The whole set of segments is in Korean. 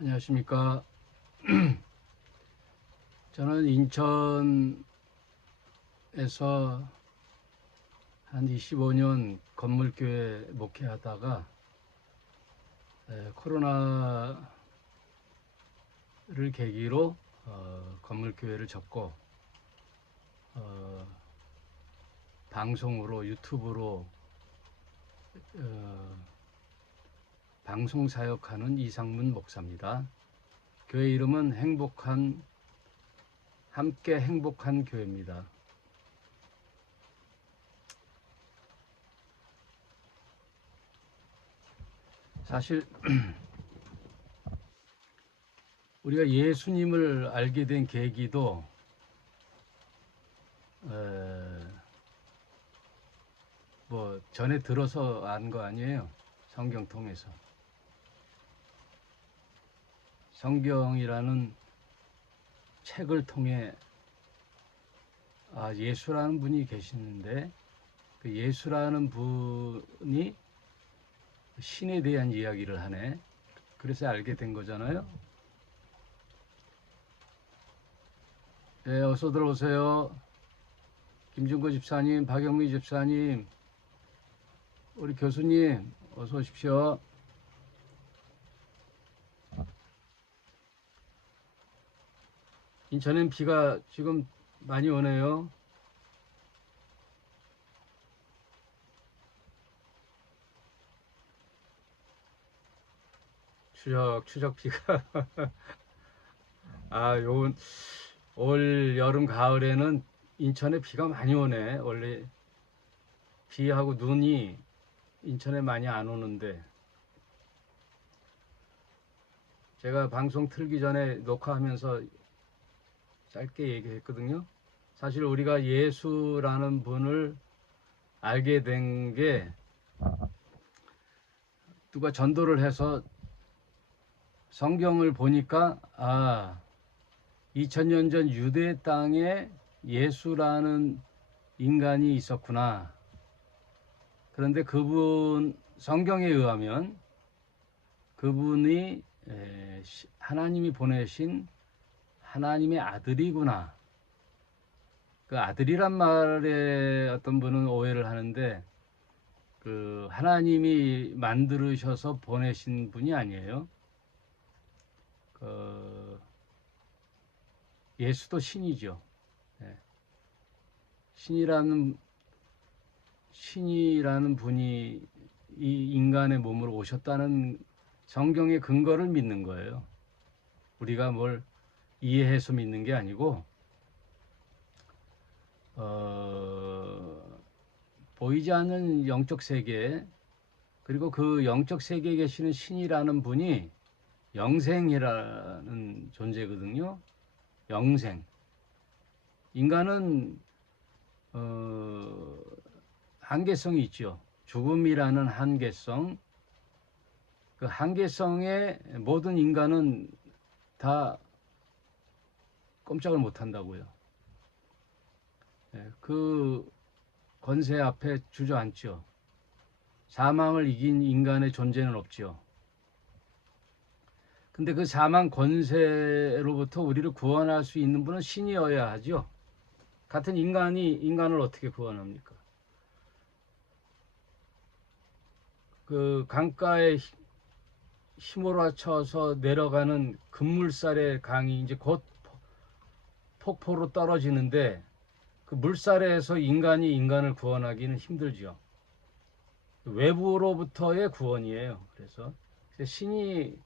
안녕하십니까. 저는 인천에서 한 25년 건물교회 목회하다가 코로나를 계기로 건물교회를 접고 방송으로 유튜브로 방송 사역하는 이상문 목사입니다. 교회 이름은 함께 행복한 교회입니다. 사실 우리가 예수님을 알게 된 계기도 뭐 전에 들어서 안 거 아니에요. 성경 통해서. 성경이라는 책을 통해 예수라는 분이 계시는데 그 예수라는 분이 신에 대한 이야기를 하네. 그래서 알게 된 거잖아요. 네, 어서 들어오세요. 김준거 집사님, 박영미 집사님, 우리 교수님 어서 오십시오. 인천엔 비가 지금 많이 오네요. 추적 비가 올 여름 가을에는 인천에 비가 많이 오네. 원래 비하고 눈이 인천에 많이 안 오는데 제가 방송 틀기 전에 녹화하면서 짧게 얘기했거든요. 사실 우리가 예수라는 분을 알게 된 게 누가 전도를 해서 성경을 보니까 2000년 전 유대 땅에 예수라는 인간이 있었구나. 그런데 그분 성경에 의하면 그분이 하나님이 보내신 하나님의 아들이구나. 그 아들이란 말에 어떤 분은 오해를 하는데 그 하나님이 만드셔서 보내신 분이 아니에요. 예수도 신이죠. 신이라는 분이 이 인간의 몸으로 오셨다는 성경의 근거를 믿는 거예요. 우리가 뭘 이해해서 믿는 게 아니고 보이지 않는 영적 세계, 그리고 그 영적 세계에 계시는 신이라는 분이 영생이라는 존재거든요. 영생. 인간은 한계성이 있죠. 죽음이라는 한계성. 그 한계성에 모든 인간은 다 꼼짝을 못 한다고요. 그 권세 앞에 주저앉죠. 사망을 이긴 인간의 존재는 없죠. 근데 그 사망 권세로부터 우리를 구원할 수 있는 분은 신이어야 하죠. 같은 인간이 인간을 어떻게 구원합니까? 그 강가에 휘몰아쳐서 내려가는 급물살의 강이 이제 곧 폭포로 떨어지는데 그 물살에서 인간이 인간을 구원하기는 힘들죠. 외부로부터의 구원이에요. 그래서 신이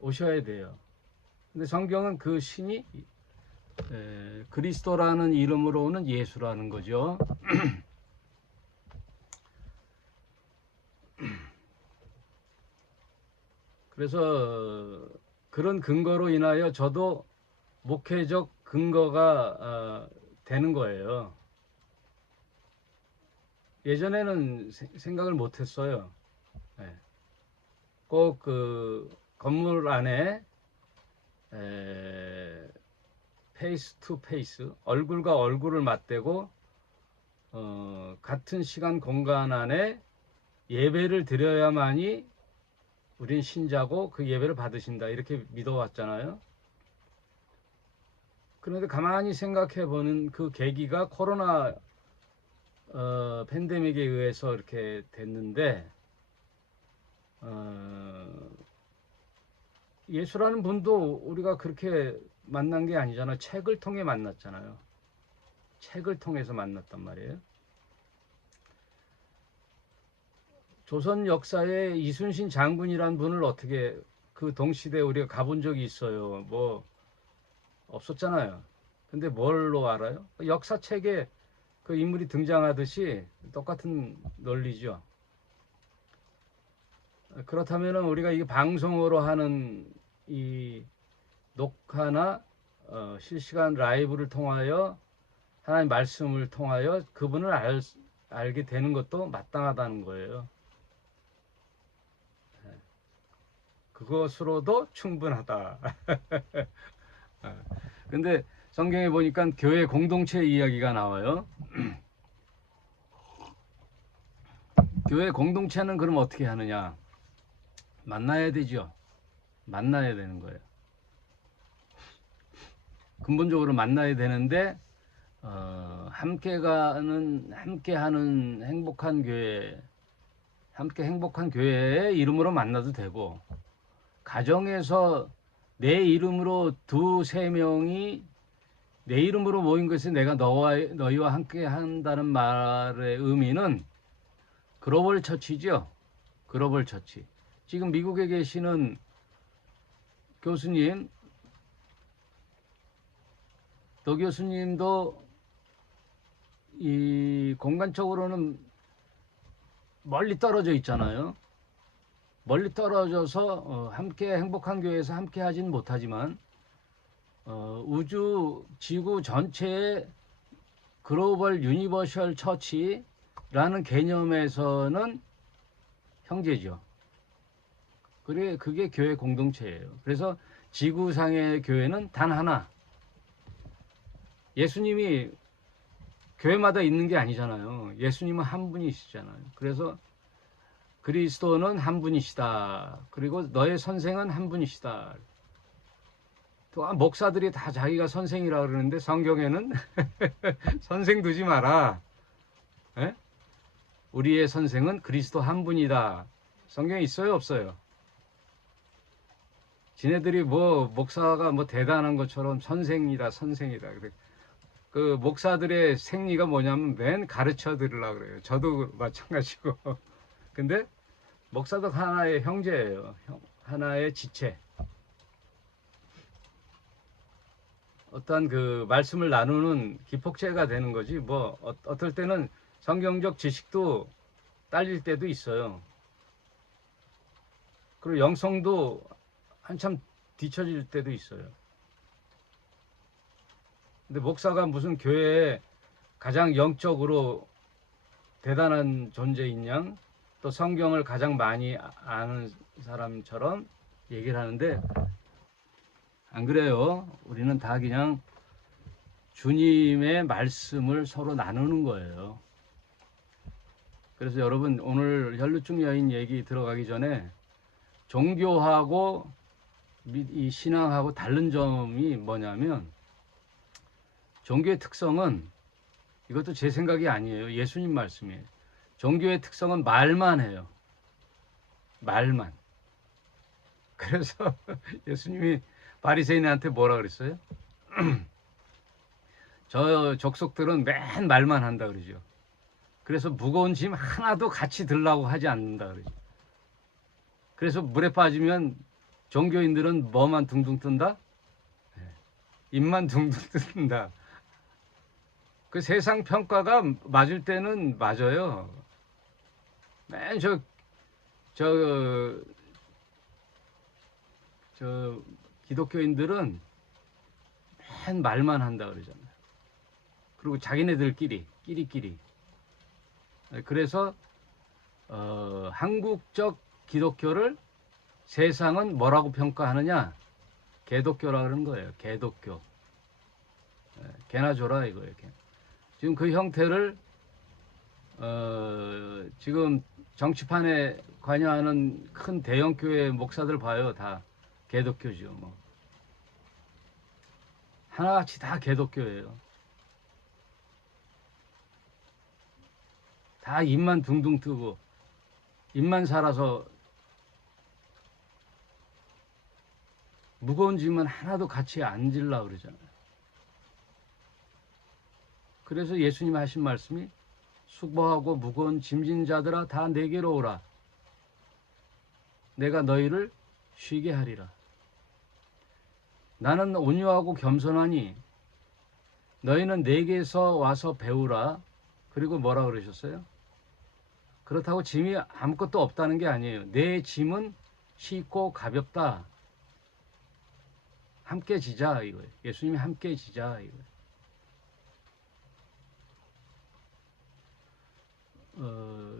오셔야 돼요. 근데 성경은 그 신이 그리스도라는 이름으로 오는 예수라는 거죠. 그래서 그런 근거로 인하여 저도 목회적 근거가 되는 거예요. 예전에는 생각을 못 했어요. 꼭 그 건물 안에 페이스 투 페이스, 얼굴과 얼굴을 맞대고 같은 시간 공간 안에 예배를 드려야만이 우린 신자고 그 예배를 받으신다 이렇게 믿어왔잖아요. 그런데 가만히 생각해 보는 그 계기가 코로나 팬데믹에 의해서 이렇게 됐는데 예수라는 분도 우리가 그렇게 만난 게 아니잖아요. 책을 통해 만났잖아요. 책을 통해서 만났단 말이에요. 조선 역사에 이순신 장군이란 분을 어떻게 그 동시대에 우리가 가본 적이 있어요? 뭐 없었잖아요. 근데 뭘로 알아요? 역사책에 그 인물이 등장하듯이 똑같은 논리죠. 그렇다면 우리가 이 방송으로 하는 이 녹화나 실시간 라이브를 통하여 하나님 말씀을 통하여 그분을 알게 되는 것도 마땅하다는 거예요. 그것으로도 충분하다. 근데 성경에 보니까 교회 공동체 이야기가 나와요. 교회 공동체는 그럼 어떻게 하느냐? 만나야 되죠. 만나야 되는 거예요. 근본적으로 만나야 되는데 함께하는 행복한 교회, 함께 행복한 교회의 이름으로 만나도 되고, 가정에서 내 이름으로 두세 명이 내 이름으로 모인 것이 내가 너희와 함께 한다는 말의 의미는 글로벌 처치죠. 글로벌 처치. 지금 미국에 계시는 교수님, 도 교수님도 이 공간적으로는 멀리 떨어져 있잖아요. 멀리 떨어져서 함께 행복한 교회에서 함께 하지는 못하지만 우주 지구 전체의 글로벌 유니버셜 처치라는 개념에서는 형제죠. 그게 교회 공동체예요. 그래서 지구상의 교회는 단 하나. 예수님이 교회마다 있는 게 아니잖아요. 예수님은 한 분이시잖아요. 그래서 그리스도는 한 분이시다. 그리고 너의 선생은 한 분이시다. 또 목사들이 다 자기가 선생이라 그러는데 성경에는 선생 두지 마라. 에? 우리의 선생은 그리스도 한 분이다. 성경에 있어요, 없어요? 지네들이 뭐 목사가 뭐 대단한 것처럼 선생이다, 선생이다. 그래. 그 목사들의 생리가 뭐냐면 맨 가르쳐 드리려고 그래요. 저도 마찬가지고. 근데 목사도 하나의 형제예요. 하나의 지체. 어떠한 그 말씀을 나누는 기폭제가 되는 거지. 뭐 어떨 때는 성경적 지식도 딸릴 때도 있어요. 그리고 영성도 한참 뒤처질 때도 있어요. 근데 목사가 무슨 교회에 가장 영적으로 대단한 존재인 양, 또 성경을 가장 많이 아는 사람처럼 얘기를 하는데 안 그래요. 우리는 다 그냥 주님의 말씀을 서로 나누는 거예요. 그래서 여러분 오늘 혈루증 여인 얘기 들어가기 전에 종교하고 이 신앙하고 다른 점이 뭐냐면, 종교의 특성은, 이것도 제 생각이 아니에요. 예수님 말씀이에요. 종교의 특성은 말만 해요. 말만. 그래서 예수님이 바리새인한테 뭐라 그랬어요? 저 족속들은 맨 말만 한다 그러죠. 그래서 무거운 짐 하나도 같이 들라고 하지 않는다 그러죠. 그래서 물에 빠지면 종교인들은 뭐만 둥둥 뜬다? 입만 둥둥 뜬다. 그 세상 평가가 맞을 때는 맞아요. 맨 저, 저 기독교인들은 맨 말만 한다 그러잖아요. 그리고 자기네들끼리. 그래서 한국적 기독교를 세상은 뭐라고 평가하느냐? 개독교라 그러는 거예요. 개독교. 개나 줘라 이거예요. 개. 지금 그 형태를 지금 정치판에 관여하는 큰 대형 교회 목사들 봐요. 다 개독교죠. 뭐 하나같이 다 개독교예요. 다 입만 둥둥 뜨고 입만 살아서 무거운 짐은 하나도 같이 안 질라 그러잖아요. 그래서 예수님 하신 말씀이 수고하고 무거운 짐진 자들아 다 내게로 오라. 내가 너희를 쉬게 하리라. 나는 온유하고 겸손하니 너희는 내게서 와서 배우라. 그리고 뭐라 그러셨어요? 그렇다고 짐이 아무것도 없다는 게 아니에요. 내 짐은 쉽고 가볍다. 함께 지자 이거예요. 예수님이 함께 지자 이거예요.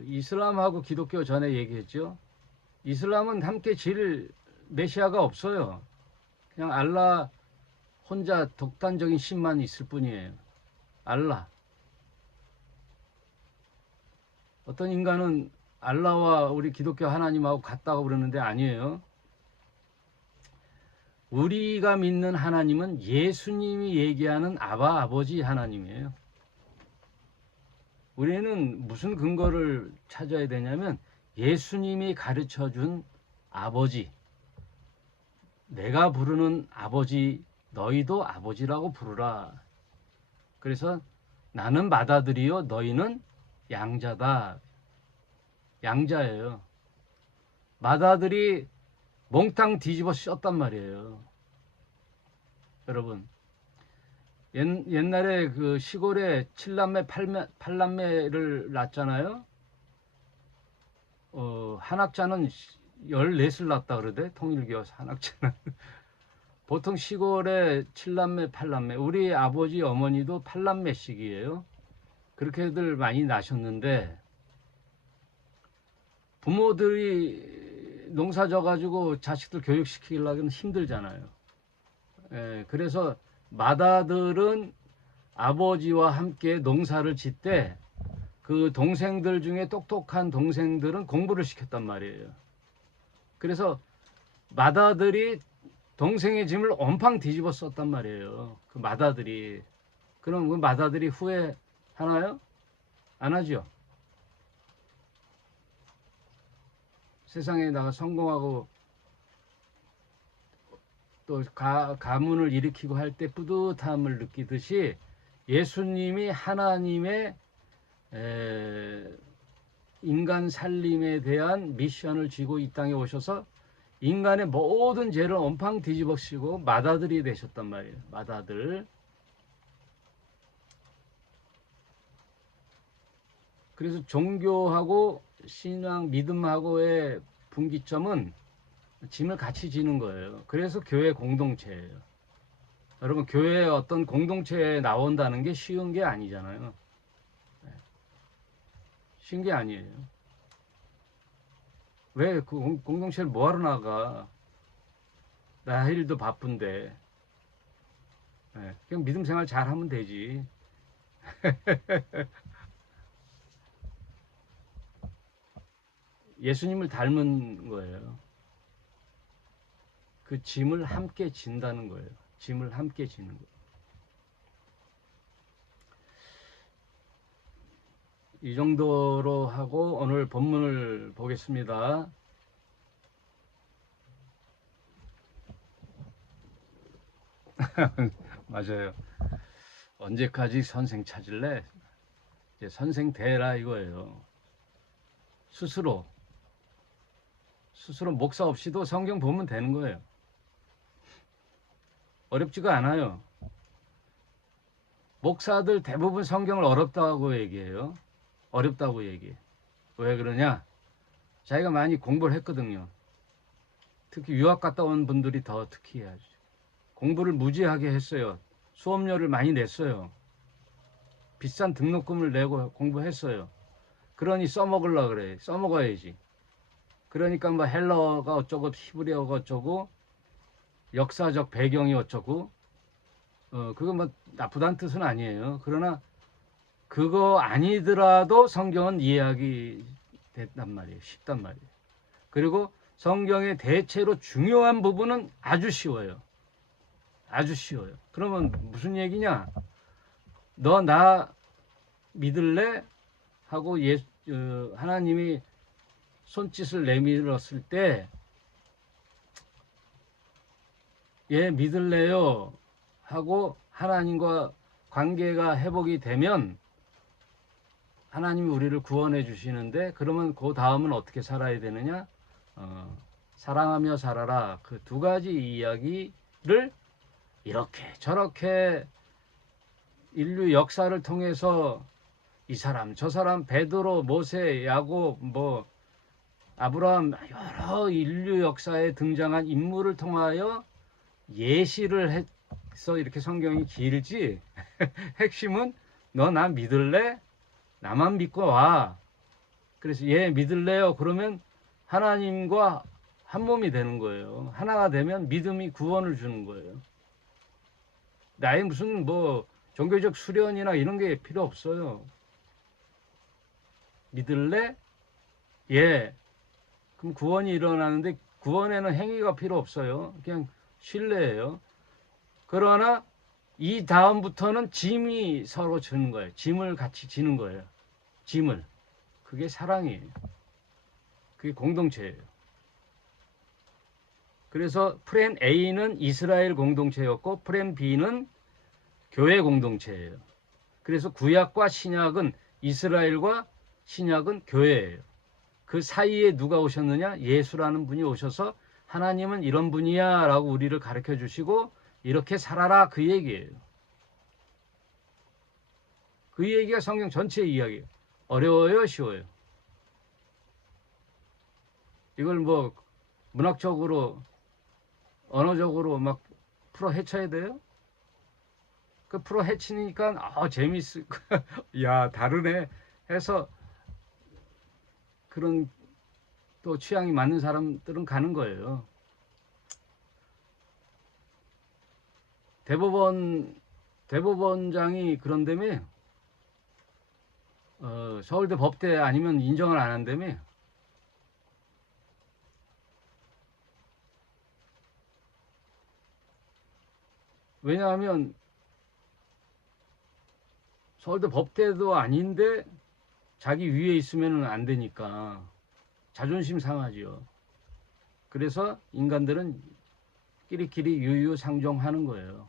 이슬람하고 기독교 전에 얘기했죠. 이슬람은 함께 질 메시아가 없어요. 그냥 알라 혼자 독단적인 신만 있을 뿐이에요. 알라. 어떤 인간은 알라와 우리 기독교 하나님하고 같다고 그러는데 아니에요. 우리가 믿는 하나님은 예수님이 얘기하는 아바 아버지 하나님이에요. 우리는 무슨 근거를 찾아야 되냐면 예수님이 가르쳐 준 아버지, 내가 부르는 아버지, 너희도 아버지라고 부르라. 그래서 나는 맏아들이요 너희는 양자다. 양자예요. 맏아들이 몽땅 뒤집어 씌웠단 말이에요. 여러분, 옛날에 그 시골에 7남매 8남매를 낳잖아요. 한학자는 14을 낳았다 그러대. 통일교에서 한학자는. 보통 시골에 7남매 8남매. 우리 아버지 어머니도 8남매씩이에요. 그렇게들 많이 나셨는데 부모들이 농사 져가지고 자식들 교육시키려면 힘들잖아요. 그래서 맏아들은 아버지와 함께 농사를 짓되 그 동생들 중에 똑똑한 동생들은 공부를 시켰단 말이에요. 그래서 맏아들이 동생의 짐을 엄청 뒤집어 썼단 말이에요. 그 맏아들이. 그럼 그 맏아들이 후회하나요? 안 하죠. 세상에 나가 성공하고 또 가문을 일으키고 할 때 뿌듯함을 느끼듯이 예수님이 하나님의 인간 살림에 대한 미션을 쥐고 이 땅에 오셔서 인간의 모든 죄를 엄청 뒤집어쓰고 맏아들이 되셨단 말이에요. 맏아들. 그래서 종교하고 신앙 믿음하고의 분기점은 짐을 같이 지는 거예요. 그래서 교회 공동체예요. 여러분, 교회에 어떤 공동체에 나온다는 게 쉬운 게 아니잖아요. 쉬운 게 아니에요. 왜 그 공동체를 뭐하러 나가? 나 할 일도 바쁜데. 그냥 믿음 생활 잘 하면 되지. 예수님을 닮은 거예요. 그 짐을 함께 진다는 거예요. 짐을 함께 지는 거예요. 이 정도로 하고 오늘 본문을 보겠습니다. 맞아요. 언제까지 선생 찾을래? 이제 선생 되라 이거예요. 스스로 목사 없이도 성경 보면 되는 거예요. 어렵지가 않아요. 목사들 대부분 성경을 어렵다고 얘기해요. 어렵다고 얘기해. 왜 그러냐? 자기가 많이 공부를 했거든요. 특히 유학 갔다 온 분들이 더 특히 해야죠. 공부를 무지하게 했어요. 수업료를 많이 냈어요. 비싼 등록금을 내고 공부했어요. 그러니 써먹으려고 그래. 써먹어야지. 그러니까 뭐 헬러가 어쩌고 히브리어가 어쩌고 역사적 배경이 어쩌고 그건 뭐 나쁘다는 뜻은 아니에요. 그러나 그거 아니더라도 성경은 이해하기 됐단 말이에요. 쉽단 말이에요. 그리고 성경의 대체로 중요한 부분은 아주 쉬워요. 아주 쉬워요. 그러면 무슨 얘기냐? 너 나 믿을래? 하고 하나님이 손짓을 내밀었을 때, 예, 믿을래요? 하고 하나님과 관계가 회복이 되면 하나님이 우리를 구원해 주시는데, 그러면 그 다음은 어떻게 살아야 되느냐? 사랑하며 살아라. 그 두 가지 이야기를 이렇게 저렇게 인류 역사를 통해서 이 사람 저 사람 베드로 모세 야곱 뭐 아브라함 여러 인류 역사에 등장한 인물을 통하여 예시를 해서 이렇게 성경이 길지. 핵심은 너 나 믿을래? 나만 믿고 와. 그래서 얘 믿을래요? 그러면 하나님과 한 몸이 되는 거예요. 하나가 되면 믿음이 구원을 주는 거예요. 나의 무슨 뭐 종교적 수련이나 이런 게 필요 없어요. 믿을래? 예. 그럼 구원이 일어나는데 구원에는 행위가 필요 없어요. 그냥 신뢰예요. 그러나 이 다음부터는 짐이 서로 지는 거예요. 짐을 같이 지는 거예요. 짐을. 그게 사랑이에요. 그게 공동체예요. 그래서 프렌 A는 이스라엘 공동체였고 프렌 B는 교회 공동체예요. 그래서 구약과 신약은 이스라엘과 신약은 교회예요. 그 사이에 누가 오셨느냐? 예수라는 분이 오셔서 하나님은 이런 분이야 라고 우리를 가르쳐 주시고 이렇게 살아라 그 얘기예요. 그 얘기가 성경 전체의 이야기예요. 어려워요? 쉬워요? 이걸 뭐 문학적으로 언어적으로 막 풀어 헤쳐야 돼요? 그 풀어 헤치니까 재밌어. 야 다르네 해서 그런 또 취향이 맞는 사람들은 가는 거예요. 대법원장이 그런다며 서울대 법대 아니면 인정을 안 한다며. 왜냐하면 서울대 법대도 아닌데 자기 위에 있으면 안 되니까 자존심 상하지요. 그래서 인간들은 끼리끼리 유유상종하는 거예요.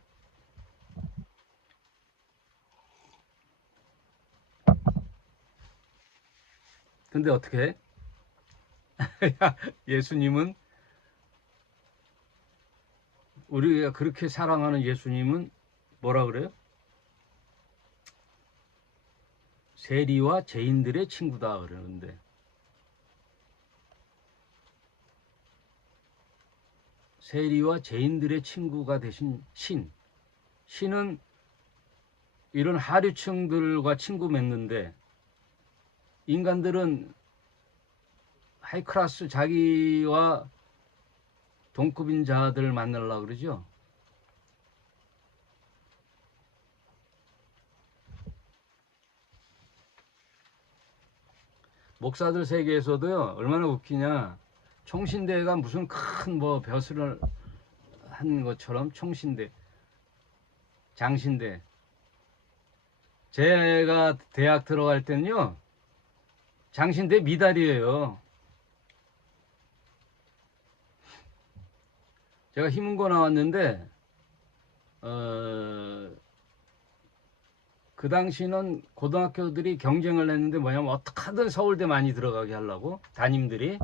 근데 어떻게 해? 예수님은 우리가 그렇게 사랑하는 예수님은 뭐라 그래요? 세리와 죄인들의 친구다 그러는데 세리와 죄인들의 친구가 되신 신은 이런 하류층들과 친구 맺는데 인간들은 하이클래스 자기와 동급인 자들을 만나려고 그러죠. 목사들 세계에서도요 얼마나 웃기냐. 총신대가 무슨 큰 뭐 벼슬을 한 것처럼 총신대 장신대. 제가 대학 들어갈 때는요 장신대 미달이에요. 제가 희문고 나왔는데 그 당시는 고등학교들이 경쟁을 했는데 뭐냐면 어떻게 하든 서울대 많이 들어가게 하려고 담임들이.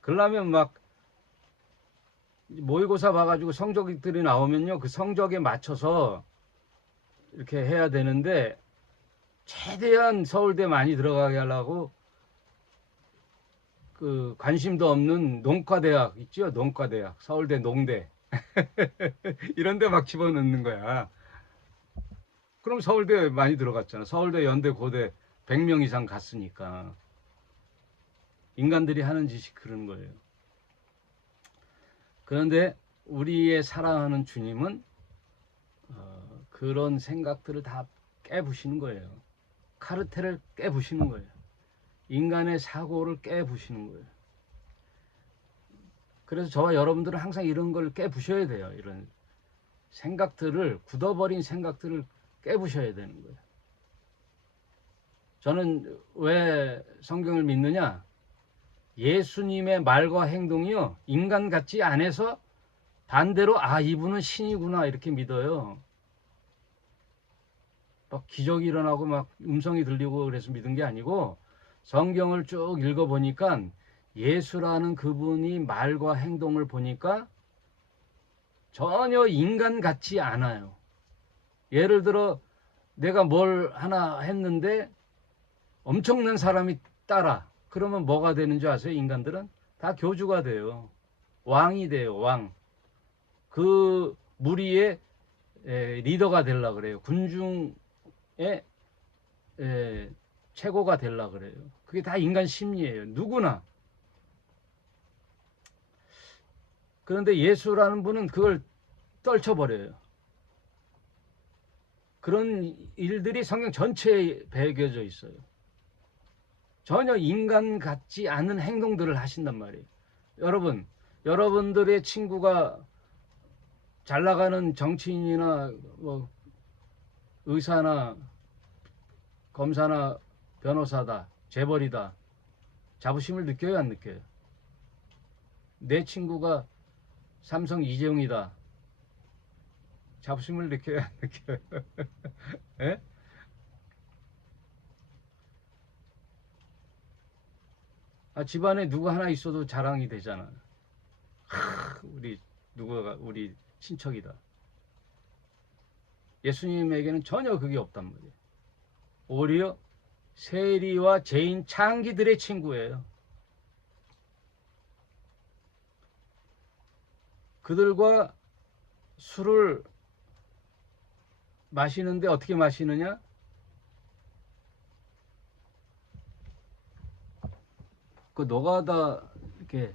그러려면 막 모의고사 봐가지고 성적들이 나오면요 그 성적에 맞춰서 이렇게 해야 되는데 최대한 서울대 많이 들어가게 하려고 그 관심도 없는 농과대학 있죠. 농과대학 서울대 농대 이런 데 막 집어넣는 거야. 그럼 서울대 많이 들어갔잖아. 서울대 연대 고대 100명 이상 갔으니까. 인간들이 하는 짓이 그런 거예요. 그런데 우리의 사랑하는 주님은 그런 생각들을 다 깨부시는 거예요. 카르텔을 깨부시는 거예요. 인간의 사고를 깨부시는 거예요. 그래서 저와 여러분들은 항상 이런 걸 깨부셔야 돼요. 이런 생각들을, 굳어버린 생각들을 깨부셔야 되는 거예요. 저는 왜 성경을 믿느냐? 예수님의 말과 행동이요, 인간 같지 않아서 반대로 아, 이분은 신이구나 이렇게 믿어요. 막 기적이 일어나고 막 음성이 들리고 그래서 믿은 게 아니고, 성경을 쭉 읽어보니까 예수라는 그분이 말과 행동을 보니까 전혀 인간 같지 않아요. 예를 들어 내가 뭘 하나 했는데 엄청난 사람이 따라, 그러면 뭐가 되는 줄 아세요? 인간들은 다 교주가 돼요. 왕이 돼요. 왕. 그 무리의 리더가 되려고 그래요. 군중의 최고가 되려고 그래요. 그게 다 인간 심리예요. 누구나. 그런데 예수라는 분은 그걸 떨쳐버려요. 그런 일들이 성경 전체에 배겨져 있어요. 전혀 인간 같지 않은 행동들을 하신단 말이에요. 여러분, 여러분들의 친구가 잘 나가는 정치인이나 뭐 의사나 검사나 변호사다, 재벌이다, 자부심을 느껴요, 안 느껴요? 내 친구가 삼성 이재용이다, 자부심을 느껴요, 안 느껴요? 예? 아, 집안에 누구 하나 있어도 자랑이 되잖아. 우리 누구가 우리 친척이다. 예수님에게는 전혀 그게 없단 말이에요. 오히려 세리와 죄인 창기들의 친구예요. 그들과 술을 마시는데 어떻게 마시느냐? 그 노가다 이렇게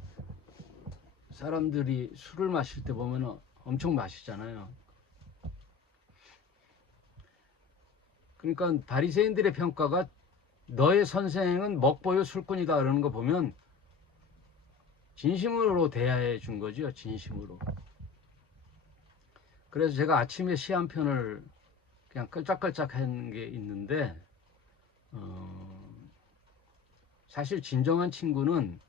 사람들이 술을 마실 때 보면 엄청 마시잖아요. 그러니까 바리새인들의 평가가 너의 선생은 먹보요 술꾼이다 그러는 거 보면 진심으로 대하해 준 거죠. 진심으로. 그래서 제가 아침에 시 한 편을 그냥 끌짝끌짝 한 게 있는데, 사실 진정한 친구는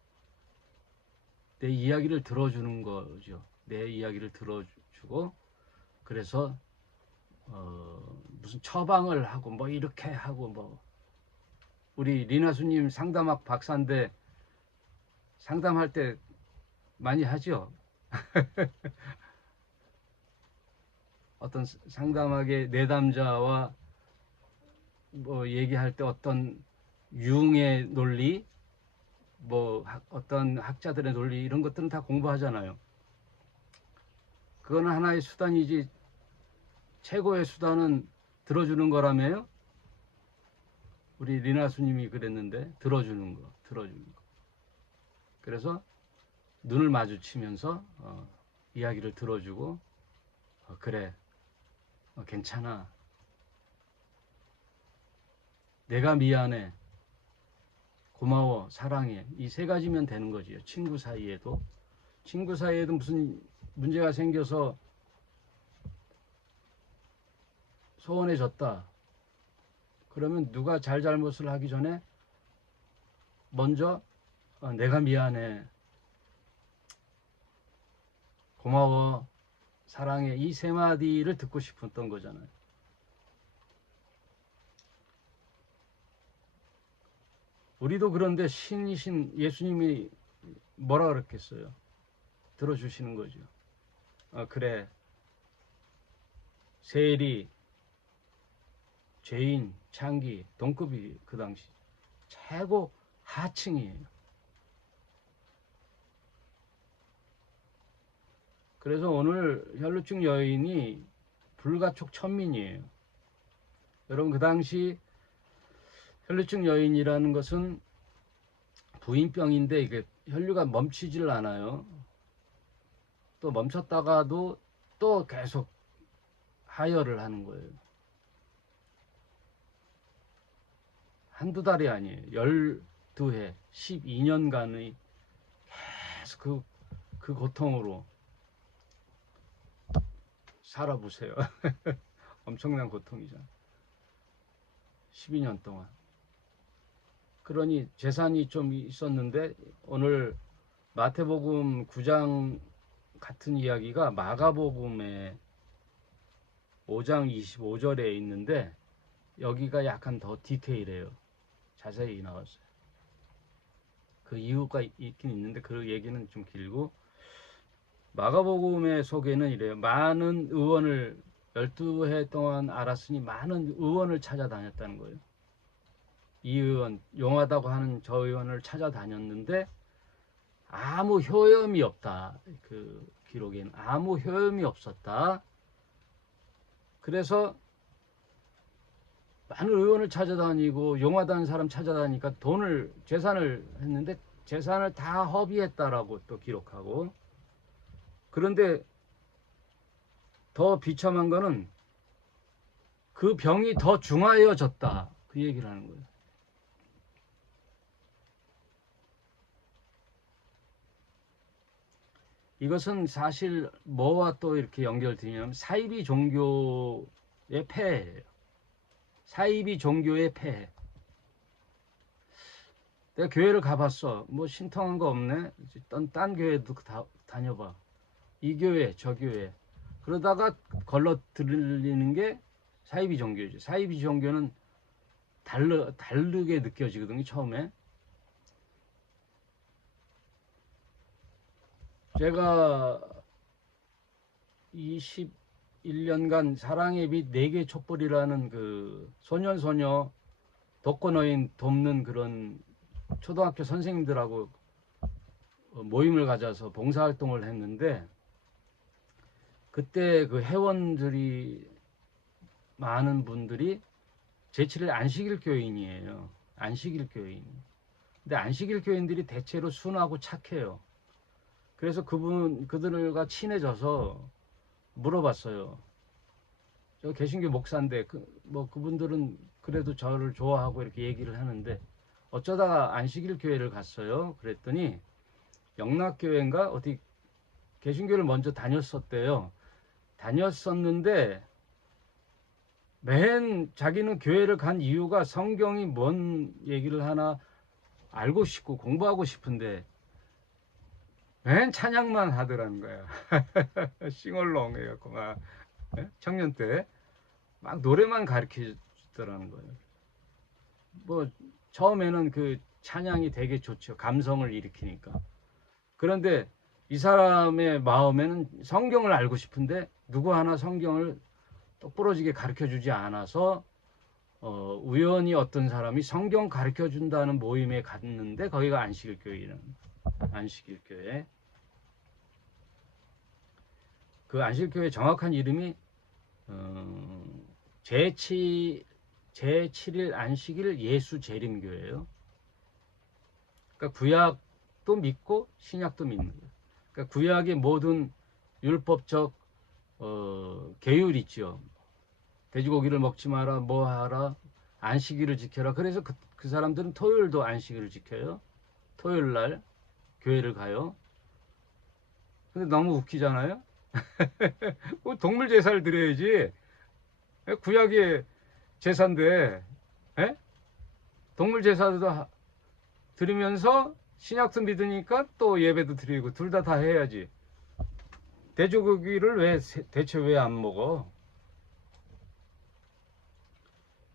내 이야기를 들어주는 거죠. 내 이야기를 들어주고, 그래서 무슨 처방을 하고 뭐 이렇게 하고 뭐, 우리 리나수님 상담학 박사인데 상담할 때 많이 하죠. 어떤 상담학의 내담자와 뭐 얘기할 때 어떤 융의 논리, 뭐 어떤 학자들의 논리, 이런 것들은 다 공부하잖아요. 그거는 하나의 수단이지 최고의 수단은 들어주는 거라며요. 우리 리나수님이 그랬는데, 들어주는 거, 들어주는 거. 그래서 눈을 마주치면서 이야기를 들어주고, 그래, 괜찮아, 내가 미안해, 고마워, 사랑해, 이 세 가지면 되는 거지요. 친구 사이에도 무슨 문제가 생겨서 소원해졌다 그러면 누가 잘못을 하기 전에 먼저 내가 미안해, 고마워, 사랑해, 이 세 마디를 듣고 싶었던 거잖아요. 우리도 그런데 신이신 예수님이 뭐라 그랬겠어요? 들어주시는 거죠. 그래, 세리, 죄인, 창기, 동급이 그 당시 최고 하층이에요. 그래서 오늘 혈루증 여인이 불가촉 천민이에요. 여러분, 그 당시 혈루증 여인이라는 것은 부인병인데 이게 혈류가 멈추질 않아요. 또 멈췄다가도 또 계속 하혈을 하는 거예요. 한두 달이 아니에요. 12해, 12년간의 계속 그 그 고통으로 살아보세요. 엄청난 고통이잖아. 12년 동안. 그러니 재산이 좀 있었는데 오늘 마태복음 9장 같은 이야기가 마가복음의 5장 25절에 있는데 여기가 약간 더 디테일해요. 자세히 나왔어요. 그 이유가 있긴 있는데 그 얘기는 좀 길고, 마가복음의 소개는 이래요. 많은 의원을 12해 동안 알았으니 많은 의원을 찾아다녔다는 거예요. 이 의원, 용하다고 하는 저 의원을 찾아다녔는데 아무 효험이 없다. 그 기록에는 아무 효험이 없었다. 그래서 많은 의원을 찾아다니고 용하다는 사람 찾아다니니까 재산을 했는데 재산을 다 허비했다라고 또 기록하고, 그런데 더 비참한 거는 그 병이 더 중하여졌다. 그 얘기를 하는 거예요. 이것은 사실 뭐와 또 이렇게 연결되냐면 사이비 종교의 폐해예요. 사이비 종교의 폐해. 내가 교회를 가봤어. 뭐 신통한 거 없네. 딴 교회도 다녀봐. 이 교회, 저 교회. 그러다가 걸러 들리는 게 사이비 종교죠. 사이비 종교는 다르게 느껴지거든요, 처음에. 제가 21년간 사랑의 빛 4개 촛불이라는 그 소년소녀 독거노인 돕는 그런 초등학교 선생님들하고 모임을 가져서 봉사활동을 했는데, 그때 그 회원들이 많은 분들이 제7일 안식일 교인이에요. 안식일 교인. 근데 안식일 교인들이 대체로 순하고 착해요. 그래서 그들과 친해져서 물어봤어요. 저 개신교 목사인데 그분들은 그래도 저를 좋아하고 이렇게 얘기를 하는데 어쩌다가 안식일 교회를 갔어요. 그랬더니 영락교회인가 어디 개신교를 먼저 다녔었대요. 다녔었는데 맨 자기는 교회를 간 이유가 성경이 뭔 얘기를 하나 알고 싶고 공부하고 싶은데 맨 찬양만 하더라는 거야. 싱얼롱 해갖고 막 청년 때 막 노래만 가르쳐 주더라는 거예요. 뭐 처음에는 그 찬양이 되게 좋죠. 감성을 일으키니까. 그런데 이 사람의 마음에는 성경을 알고 싶은데 누구 하나 성경을 똑부러지게 가르쳐 주지 않아서 우연히 어떤 사람이 성경 가르쳐 준다는 모임에 갔는데 거기가 안식일교회는 안식일교회. 그 안식일교회 정확한 이름이 제7일 안식일 예수 재림교회예요. 그러니까 구약도 믿고 신약도 믿는 거예요. 그러니까 구약의 모든 율법적 계율 있죠. 돼지고기를 먹지 마라, 뭐 하라, 안식일을 지켜라. 그래서 그 사람들은 토요일도 안식일을 지켜요. 토요일 날 교회를 가요. 근데 너무 웃기잖아요. 동물 제사를 드려야지. 구약의 제사인데, 에? 동물 제사도 드리면서 신약도 믿으니까 또 예배도 드리고 둘 다 해야지. 돼지고기를 대체 왜 안 먹어?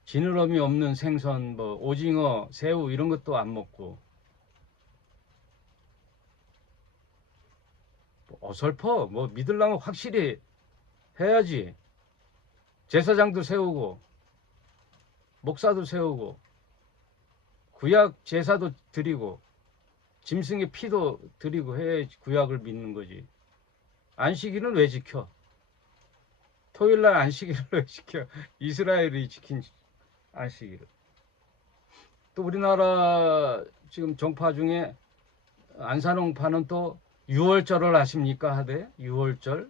지느러미 없는 생선, 뭐 오징어, 새우 이런 것도 안 먹고. 뭐 어설퍼. 뭐 믿으려면 확실히 해야지. 제사장도 세우고 목사도 세우고 구약 제사도 드리고 짐승의 피도 드리고 해야지 구약을 믿는 거지. 안식일은 왜 지켜? 토요일날 안식일을 왜 지켜? 이스라엘이 지킨 안식일을. 또 우리나라 지금 종파 중에 안산홍파는 또 6월절을 아십니까 하대? 6월절.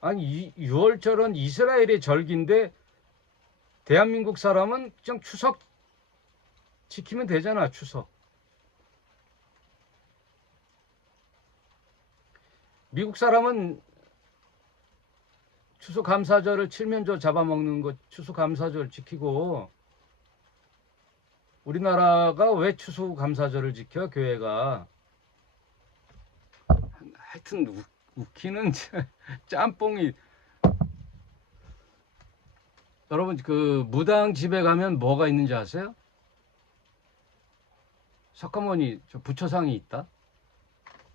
아니 6월절은 이스라엘의 절기인데 대한민국 사람은 그냥 추석 지키면 되잖아. 추석. 미국 사람은 추수감사절을 칠면조 잡아먹는 거 추수감사절 지키고, 우리나라가 왜 추수감사절을 지켜? 교회가. 하여튼 웃기는 짬뽕이. 여러분 그 무당 집에 가면 뭐가 있는지 아세요? 석가모니 저 부처상이 있다.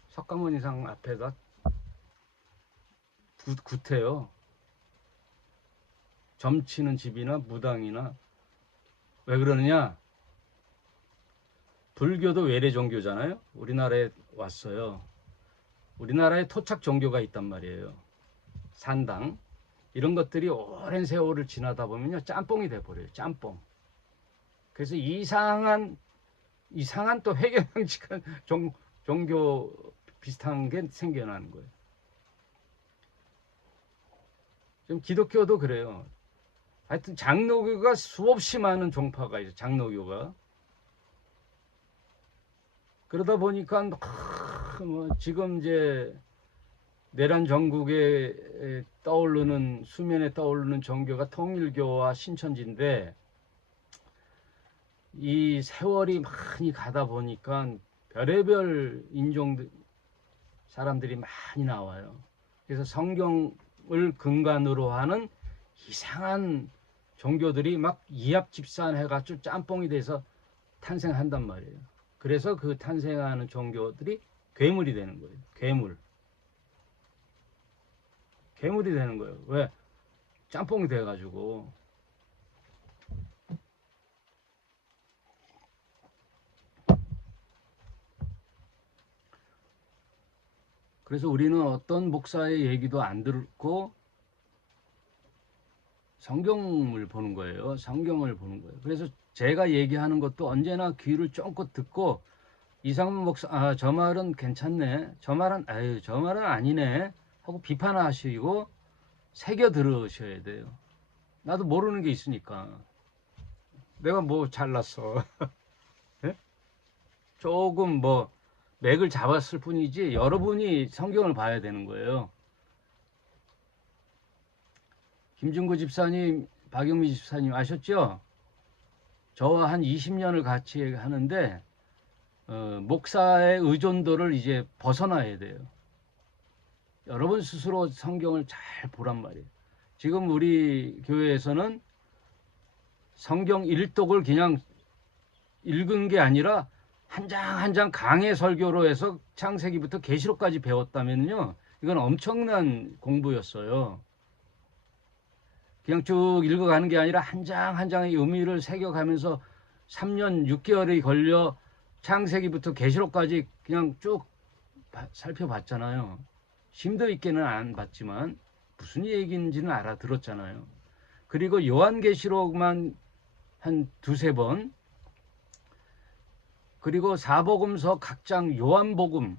석가모니상 앞에다 구태요. 점치는 집이나 무당이나. 왜 그러느냐? 불교도 외래 종교잖아요. 우리나라에 왔어요. 우리나라에 토착 종교가 있단 말이에요. 산당. 이런 것들이 오랜 세월을 지나다 보면요, 짬뽕이 돼버려요. 짬뽕. 그래서 이상한 또 회개방식한 종교 비슷한 게 생겨나는 거예요. 좀 기독교도 그래요. 하여튼 장로교가 수없이 많은 종파가 있어요. 장로교가. 그러다 보니까 뭐 지금 이제 내란 전국에 떠오르는, 수면에 떠오르는 종교가 통일교와 신천지인데, 이 세월이 많이 가다 보니까 별의별 인종들 사람들이 많이 나와요. 그래서 성경을 근간으로 하는 이상한 종교들이 막 이합집산해가지고 짬뽕이 돼서 탄생한단 말이에요. 그래서 그 탄생하는 종교들이 괴물이 되는 거예요. 괴물이 되는 거예요. 왜? 짬뽕이 돼가지고. 그래서 우리는 어떤 목사의 얘기도 안 듣고 성경을 보는 거예요. 성경을 보는 거예요. 그래서 제가 얘기하는 것도 언제나 귀를 쫑긋 듣고, 이상문 목사, 저 말은 괜찮네, 저 말은 아니네 하고 비판하시고 새겨 들으셔야 돼요. 나도 모르는 게 있으니까. 내가 뭐 잘났어. 예? 조금 뭐 맥을 잡았을 뿐이지, 여러분이 성경을 봐야 되는 거예요. 김준구 집사님, 박영미 집사님 아셨죠? 저와 한 20년을 같이 하는데, 목사의 의존도를 이제 벗어나야 돼요. 여러분 스스로 성경을 잘 보란 말이에요. 지금 우리 교회에서는 성경 일독을 그냥 읽은 게 아니라 한 장 한 장 강해 설교로 해서 창세기부터 계시록까지 배웠다면요, 이건 엄청난 공부였어요. 그냥 쭉 읽어가는 게 아니라 한 장 한 장의 의미를 새겨가면서 3년 6개월이 걸려 창세기부터 계시록까지 그냥 쭉 살펴봤잖아요. 심도 있게는 안 봤지만 무슨 얘기인지는 알아들었잖아요. 그리고 요한계시록만 한 두세 번, 그리고 사복음서 각장 요한복음,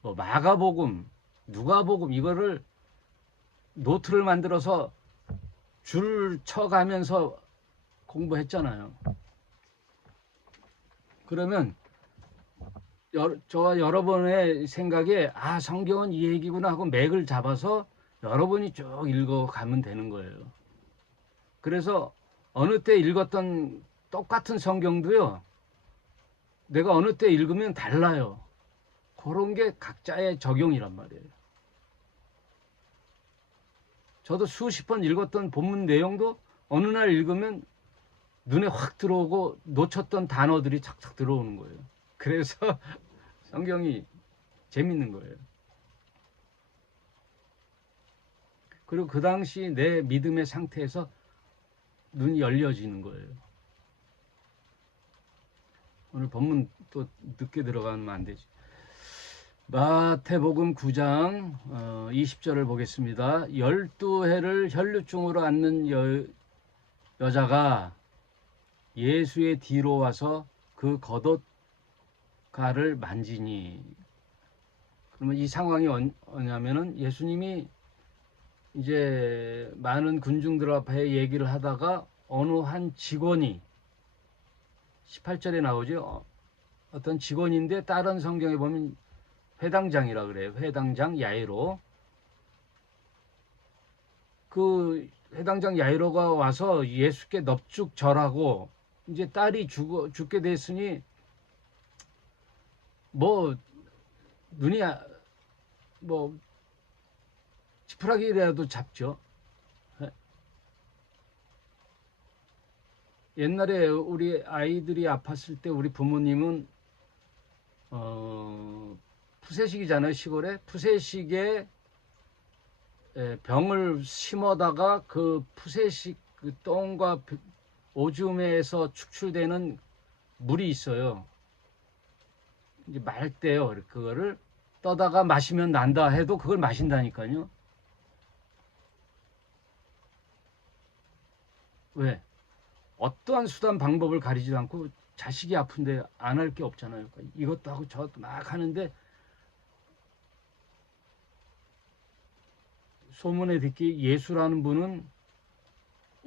뭐 마가복음, 누가복음, 이거를 노트를 만들어서 줄 쳐가면서 공부했잖아요. 그러면 저와 여러분의 생각에 성경은 이 얘기구나 하고 맥을 잡아서 여러분이 쭉 읽어가면 되는 거예요. 그래서 어느 때 읽었던 똑같은 성경도요, 내가 어느 때 읽으면 달라요. 그런 게 각자의 적용이란 말이에요. 저도 수십 번 읽었던 본문 내용도 어느 날 읽으면 눈에 확 들어오고 놓쳤던 단어들이 착착 들어오는 거예요. 그래서 성경이 재밌는 거예요. 그리고 그 당시 내 믿음의 상태에서 눈이 열려지는 거예요. 오늘 본문 또 늦게 들어가면 안 되지. 마태복음 9장 20절을 보겠습니다. 12해를 혈루증으로 앓는 여자가 예수의 뒤로 와서 그 겉옷가를 만지니. 그러면 이 상황이 뭐냐면은, 예수님이 이제 많은 군중들 앞에 얘기를 하다가 어느 한 직원이, 18절에 나오죠. 어떤 직원인데 다른 성경에 보면 회당장이라 그래요. 회당장 야이로. 그 회당장 야이로가 와서 예수께 넙죽 절하고 이제 딸이 죽게 됐으니 뭐 눈이 뭐 지푸라기라도 잡죠. 옛날에 우리 아이들이 아팠을 때 우리 부모님은 푸세식이잖아요. 시골에 푸세식에 병을 심어다가 그 푸세식 그 똥과 오줌에서 축출되는 물이 있어요. 이제 말 때요. 그거를 떠다가 마시면 난다 해도 그걸 마신다니까요. 왜? 어떠한 수단 방법을 가리지도 않고 자식이 아픈데 안 할 게 없잖아요. 이것도 하고 저것도 막 하는데 소문에 듣기 예수라는 분은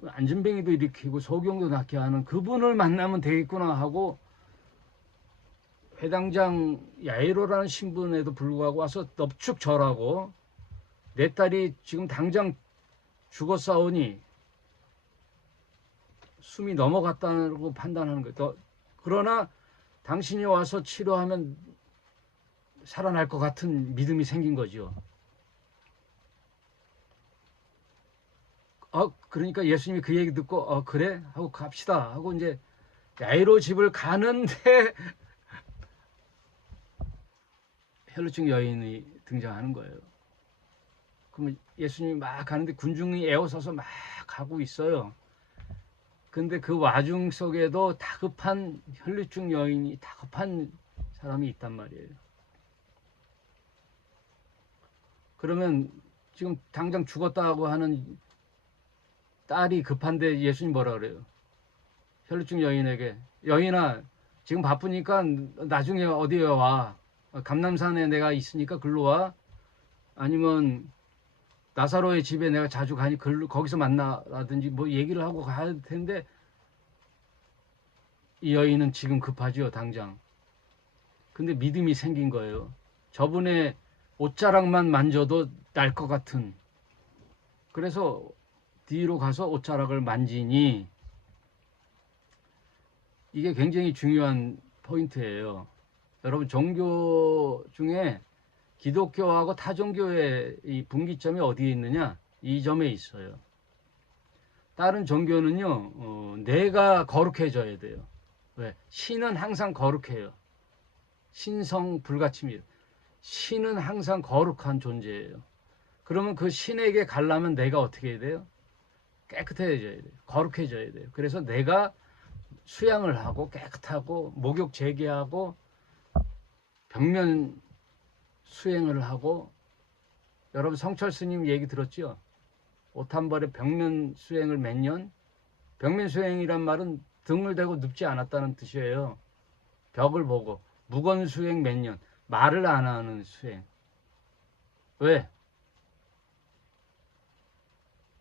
안진뱅이도 일으키고 소경도 낫게 하는 그분을 만나면 되겠구나 하고 회당장 야이로라는 신분에도 불구하고 와서 넙죽 절하고 내 딸이 지금 당장 죽었사오니 숨이 넘어갔다고 판단하는 거예요. 그러나 당신이 와서 치료하면 살아날 것 같은 믿음이 생긴 거죠. 그러니까 예수님이 그 얘기 듣고 그래 하고 갑시다 하고 이제 야이로 집을 가는데 혈루증 여인이 등장하는 거예요. 그러면 예수님이 막 가는데 군중이 에워서서 막 가고 있어요. 근데 그 와중 속에도 다급한 혈루증 여인이 다급한 사람이 있단 말이에요. 그러면 지금 당장 죽었다고 하는 딸이 급한데 예수님 뭐라 그래요? 혈루증 여인에게 여인아 지금 바쁘니까 나중에 어디에 와. 감남산에 내가 있으니까 글로 와. 아니면 나사로의 집에 내가 자주 가니 거기서 만나라든지 뭐 얘기를 하고 가야 될 텐데 이 여인은 지금 급하지요 당장. 근데 믿음이 생긴 거예요. 저분의 옷자락만 만져도 날 것 같은. 그래서 뒤로 가서 옷자락을 만지니 이게 굉장히 중요한 포인트예요. 여러분 종교 중에 기독교하고 타종교의 이 분기점이 어디에 있느냐? 이 점에 있어요. 다른 종교는요, 내가 거룩해져야 돼요. 왜? 신은 항상 거룩해요. 신성 불가침이에요. 신은 항상 거룩한 존재예요. 그러면 그 신에게 가려면 내가 어떻게 해야 돼요? 깨끗해져야 돼요. 거룩해져야 돼요. 그래서 내가 수양을 하고 깨끗하고 목욕 재개하고 벽면 수행을 하고 여러분 성철 스님 얘기 들었죠? 옷 한 벌에 벽면 수행을 몇 년? 벽면 수행이란 말은 등을 대고 눕지 않았다는 뜻이에요. 벽을 보고 무건 수행 몇 년? 말을 안 하는 수행. 왜?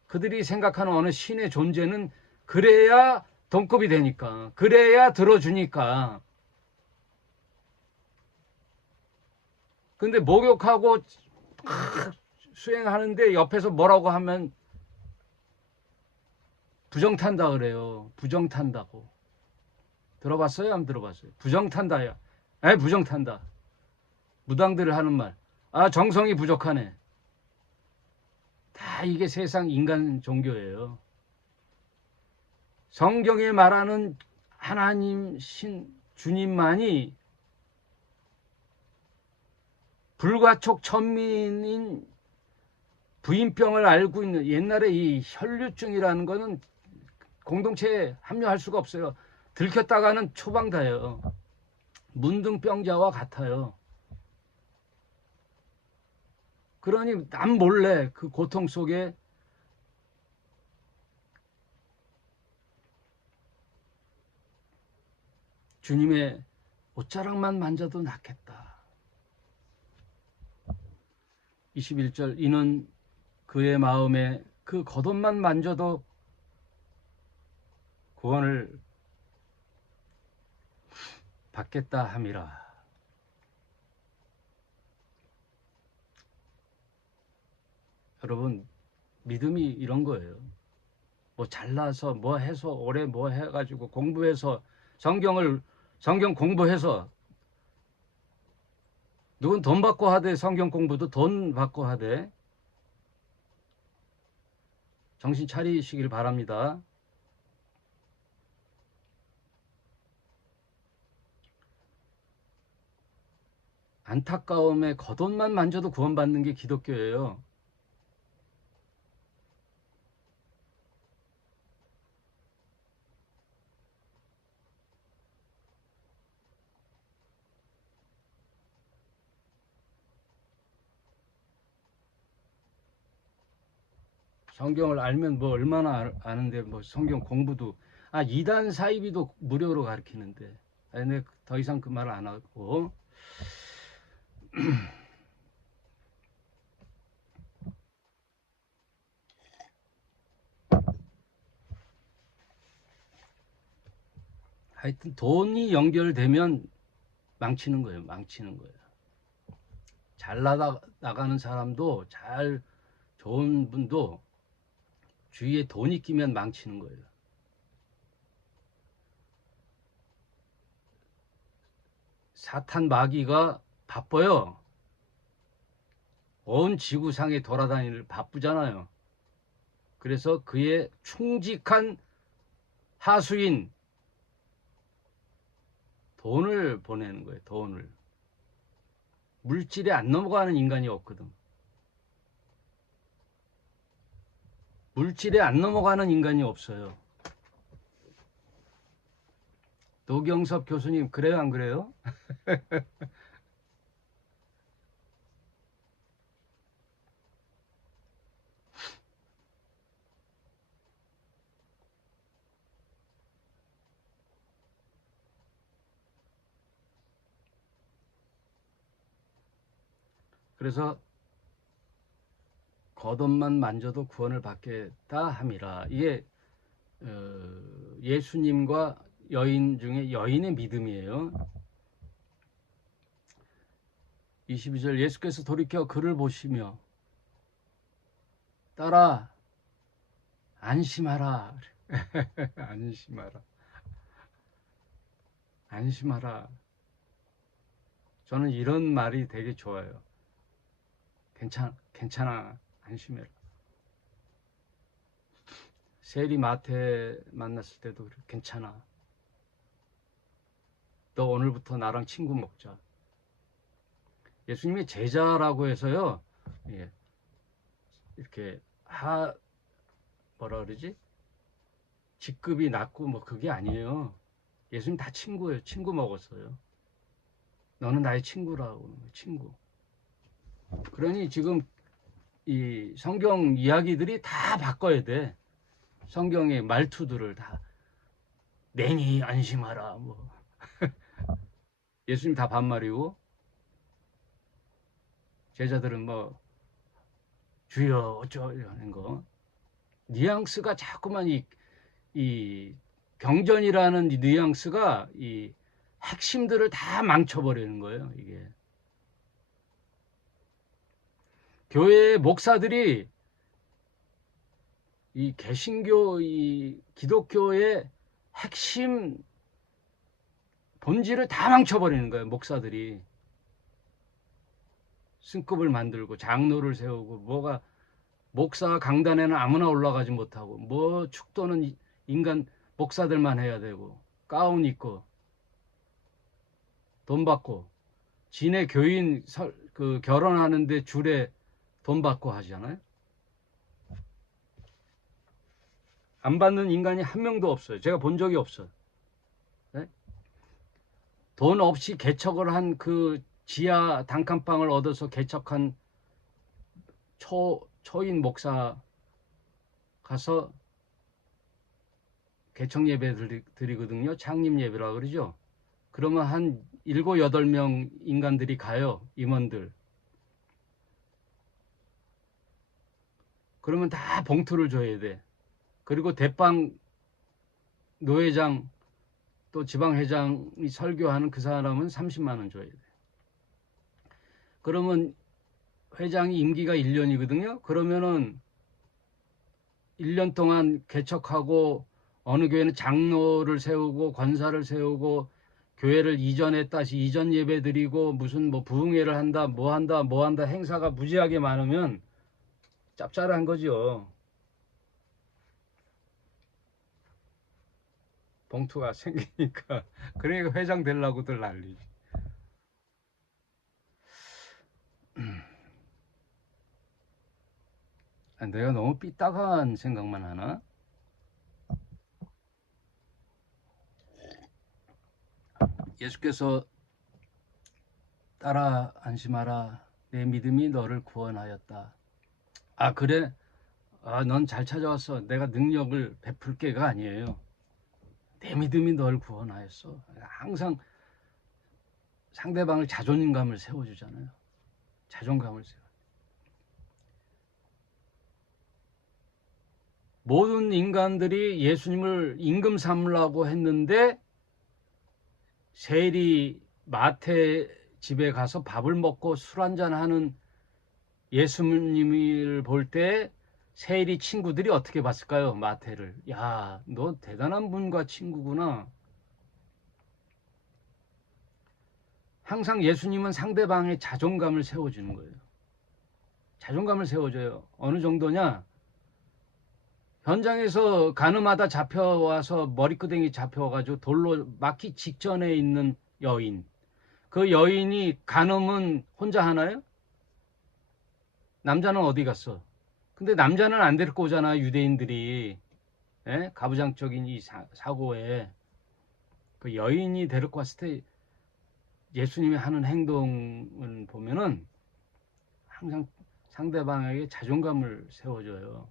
그들이 생각하는 어느 신의 존재는 그래야 동급이 되니까 그래야 들어주니까. 근데 목욕하고 수행하는데 옆에서 뭐라고 하면 부정탄다 그래요. 부정탄다고. 들어봤어요? 안 들어봤어요? 부정탄다야. 부정탄다. 무당들을 하는 말. 정성이 부족하네. 다 이게 세상 인간 종교예요. 성경에 말하는 하나님 신 주님만이 불가촉 천민인 부인병을 앓고 있는 옛날에 이 혈류증이라는 거는 공동체에 합류할 수가 없어요. 들켰다가는 초방다예요. 문둥병자와 같아요. 그러니 남 몰래 그 고통 속에 주님의 옷자락만 만져도 낫겠다. 21절 이는 그의 마음에 그 겉옷만 만져도 구원을 받겠다 함이라. 여러분, 믿음이 이런 거예요. 뭐 잘나서 뭐 해서 오래 뭐 해가지고 공부해서 성경 공부해서, 누군 돈 받고 하되 성경 공부도 돈 받고 하되, 정신 차리시길 바랍니다. 안타까움에 겉옷만 만져도 구원받는 게 기독교예요. 성경을 알면 뭐 얼마나 아는데, 뭐 성경 공부도, 이단 사이비도 무료로 가르치는데. 근데 더 이상 그 말 안 하고, 하여튼 돈이 연결되면 망치는 거예요. 망치는 거예요. 잘 나가는 사람도, 잘 좋은 분도 주위에 돈이 끼면 망치는 거예요. 사탄 마귀가 바빠요. 온 지구상에 돌아다니는 바쁘잖아요. 그래서 그의 충직한 하수인 돈을 보내는 거예요. 돈을. 물질에 안 넘어가는 인간이 없거든. 물질에 안 넘어가는 인간이 없어요. 노경섭 교수님, 그래요 안 그래요? 그래서 겉옷만 만져도 구원을 받겠다 함이라. 이게 예수님과 여인 중에 여인의 믿음이에요. 22절, 예수께서 돌이켜 그를 보시며 딸아 안심하라. 안심하라. 안심하라. 저는 이런 말이 되게 좋아요. 괜찮아. 안심해라. 세리 마태 만났을 때도 그래. 괜찮아. 너 오늘부터 나랑 친구 먹자. 예수님이 제자라고 해서요. 예, 이렇게 뭐라 그러지? 직급이 낮고 뭐 그게 아니에요. 예수님 다 친구예요. 친구 먹었어요. 너는 나의 친구라고. 친구. 그러니 지금 이 성경 이야기들이 다 바꿔야 돼. 성경의 말투들을 다. 내니 안심하라. 뭐. 예수님 다 반말이고, 제자들은 뭐 주여 어쩌라는 거. 뉘앙스가 자꾸만 이 경전이라는 뉘앙스가 이 핵심들을 다 망쳐버리는 거예요. 이게 교회 목사들이 이 개신교, 이 기독교의 핵심 본질을 다 망쳐버리는 거예요. 목사들이 승급을 만들고 장로를 세우고, 뭐가 목사 강단에는 아무나 올라가지 못하고, 뭐 축도는 인간 목사들만 해야 되고, 가운 입고 돈 받고, 지네 교인 그 결혼하는데 줄에 돈 받고 하잖아요. 안 받는 인간이 한 명도 없어요. 제가 본 적이 없어요. 네? 돈 없이 개척을 한 그 지하 단칸방을 얻어서 개척한 초인 목사 가서 개척 예배 드리거든요. 창립 예배라 그러죠. 그러면 한 7, 8명 인간들이 가요. 임원들. 그러면 다 봉투를 줘야 돼. 그리고 대빵 노회장 또 지방회장이 설교하는 그 사람은 30만 원 줘야 돼. 그러면 회장이 임기가 1년이거든요. 그러면은 1년 동안 개척하고 어느 교회는 장로를 세우고 권사를 세우고 교회를 이전했다 이전 예배 드리고 무슨 뭐 부흥회를 한다 뭐 한다 뭐 한다 행사가 무지하게 많으면 짭짤한 거죠. 봉투가 생기니까. 그러니까 회장 되려고들 난리지. 내가 너무 삐딱한 생각만 하나? 예수께서 따라 안심하라 내 믿음이 너를 구원하였다. 아 그래? 아 넌 잘 찾아왔어. 내가 능력을 베풀 게가 아니에요. 내 믿음이 널 구원하였어. 항상 상대방을 자존감을 세워주잖아요. 자존감을 세워. 모든 인간들이 예수님을 임금 삼으려고 했는데 세리 마태 집에 가서 밥을 먹고 술 한잔 하는 예수님을 볼 때 세리 친구들이 어떻게 봤을까요? 마태를. 야, 너 대단한 분과 친구구나. 항상 예수님은 상대방의 자존감을 세워주는 거예요. 자존감을 세워줘요. 어느 정도냐? 현장에서 가늠하다 잡혀와서 머리끄댕이 잡혀가지고 돌로 맞기 직전에 있는 여인. 그 여인이 간음은 혼자 하나요? 남자는 어디 갔어? 근데 남자는 안 데리고 오잖아, 유대인들이. 예? 가부장적인 이 사고에. 그 여인이 데리고 왔을 때 예수님이 하는 행동을 보면은 항상 상대방에게 자존감을 세워줘요.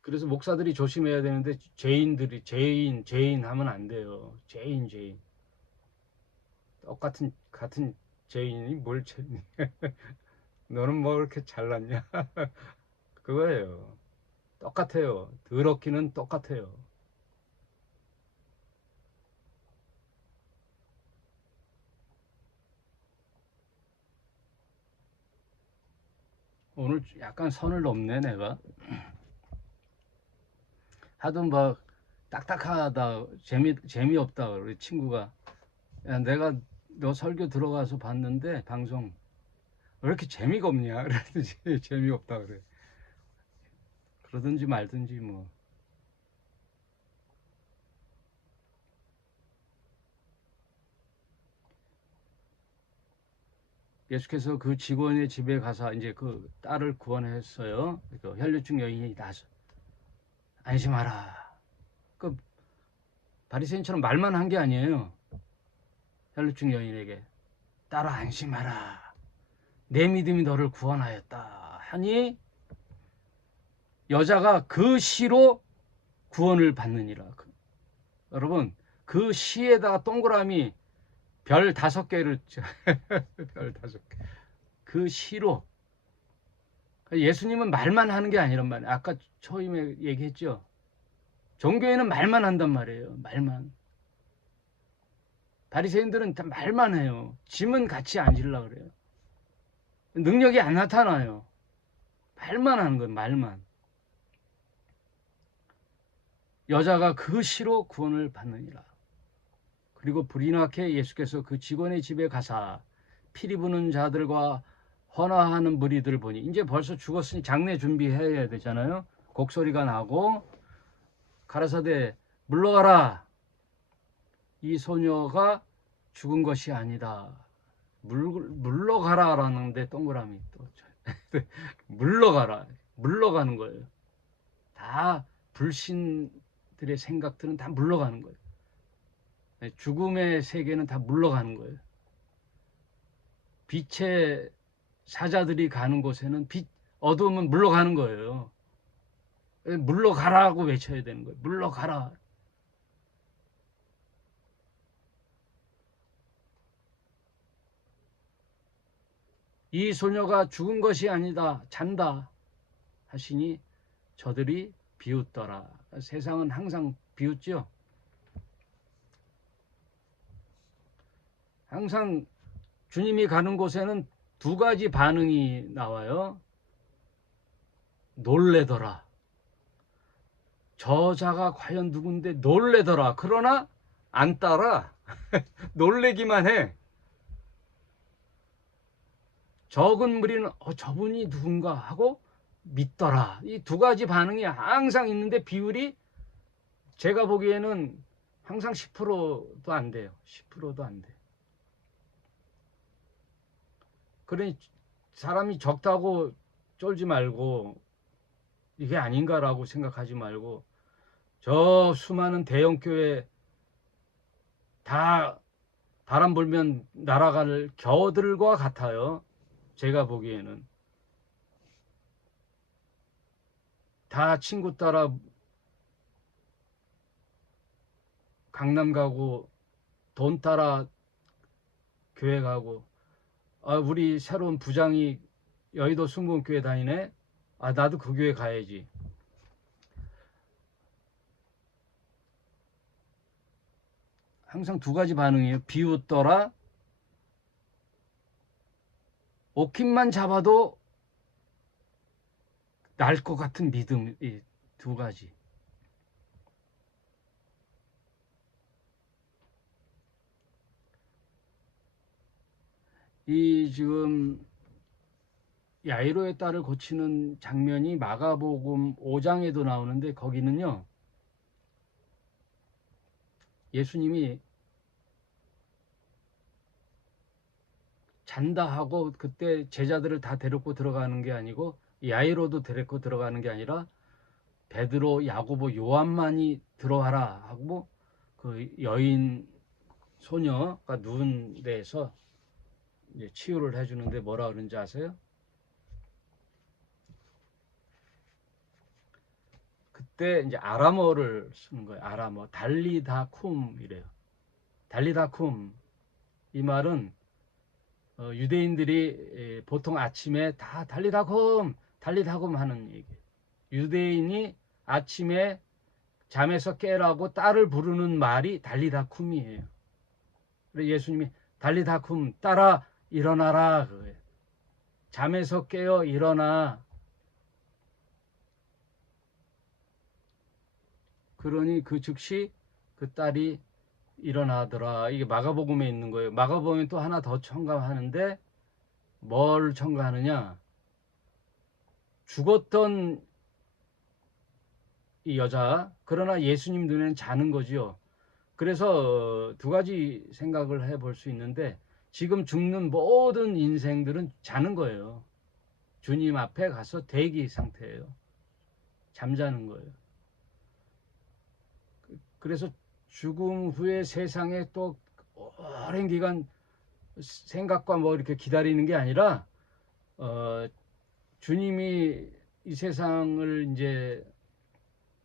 그래서 목사들이 조심해야 되는데 죄인들이 죄인 하면 안 돼요. 죄인. 똑같은 같은 죄인이 뭘 죄인? 너는 뭐 그렇게 잘났냐? 그거예요. 똑같아요. 더럽기는 똑같아요. 오늘 약간 선을 넘네 내가. 하도 막 딱딱하다 재미없다 우리 친구가. 야 내가 너 설교 들어가서 봤는데 방송 왜 이렇게 재미가 없냐 그러든지 재미없다 그래. 그러든지 말든지 뭐. 예수께서 그 직원의 집에 가서 이제 그 딸을 구원했어요. 그 혈류증 여인이 나서 안심하라. 그 바리새인처럼 말만 한 게 아니에요. 혈류증 여인에게 딸아 안심하라. 내 믿음이 너를 구원하였다 하니 여자가 그 시로 구원을 받느니라. 여러분 그 시에다가 동그라미 별 5개를 별 5개. 그 시로 예수님은 말만 하는 게 아니란 말이에요. 아까 처음에 얘기했죠. 종교에는 말만 한단 말이에요. 말만. 바리새인들은 다 말만 해요. 짐은 같이 앉으려고 그래요. 능력이 안 나타나요. 말만 하는 거예요. 말만. 여자가 그 시로 구원을 받느니라. 그리고 불이 나게 예수께서 그 직원의 집에 가사 피리 부는 자들과 헌화하는 무리들 보니 이제 벌써 죽었으니 장례 준비해야 되잖아요. 곡소리가 나고 가라사대 물러가라. 이 소녀가 죽은 것이 아니다. 물러가라라는데 동그라미 또 물러가라. 물러가는 거예요. 다 불신들의 생각들은 다 물러가는 거예요. 죽음의 세계는 다 물러가는 거예요. 빛의 사자들이 가는 곳에는 어두움은 물러가는 거예요. 물러가라고 외쳐야 되는 거예요. 물러가라. 이 소녀가 죽은 것이 아니다. 잔다. 하시니 저들이 비웃더라. 세상은 항상 비웃죠. 항상 주님이 가는 곳에는 두 가지 반응이 나와요. 놀래더라. 저자가 과연 누군데 놀래더라. 그러나 안 따라. 놀래기만 해. 적은 무리는 저분이 누군가 하고 믿더라. 이 두 가지 반응이 항상 있는데 비율이 제가 보기에는 항상 10%도 안 돼요. 10%도 안 돼. 그러니 사람이 적다고 쫄지 말고 이게 아닌가라고 생각하지 말고 저 수많은 대형 교회 다 바람 불면 날아갈 겨들과 같아요. 제가 보기에는 다 친구 따라 강남 가고 돈 따라 교회 가고 우리 새로운 부장이 여의도 순복음교회 다니네. 나도 그 교회 가야지. 항상 두 가지 반응이에요. 비웃더라. 오킨만 잡아도 날 것 같은 믿음. 이 두 가지. 이 지금 야이로의 딸을 고치는 장면이 마가복음 5장에도 나오는데 거기는요. 예수님이 잔다 하고 그때 제자들을 다 데리고 들어가는 게 아니고 야이로도 데리고 들어가는 게 아니라 베드로, 야고보, 요한만이 들어와라 하고 그 여인 소녀가 누운 데에서 이제 치유를 해주는데 뭐라 그러는지 아세요? 그때 이제 아람어를 쓰는 거예요. 아람어 달리다쿰이래요. 달리다쿰 이 말은 유대인들이 보통 아침에 다 달리다쿰 달리다쿰 하는 얘기예요. 유대인이 아침에 잠에서 깨라고 딸을 부르는 말이 달리다쿰이에요. 그래서 예수님이 달리다쿰 딸아 일어나라 그거예요. 잠에서 깨어 일어나. 그러니 그 즉시 그 딸이 일어나더라. 이게 마가복음에 있는 거예요. 마가복음에 또 하나 더 첨가하는데 뭘 첨가하느냐? 죽었던 이 여자, 그러나 예수님 눈에는 자는 거지요. 그래서 두 가지 생각을 해볼 수 있는데 지금 죽는 모든 인생들은 자는 거예요. 주님 앞에 가서 대기 상태예요. 잠자는 거예요. 그래서 죽음 후에 세상에 또 오랜 기간 생각과 뭐 이렇게 기다리는 게 아니라 주님이 이 세상을 이제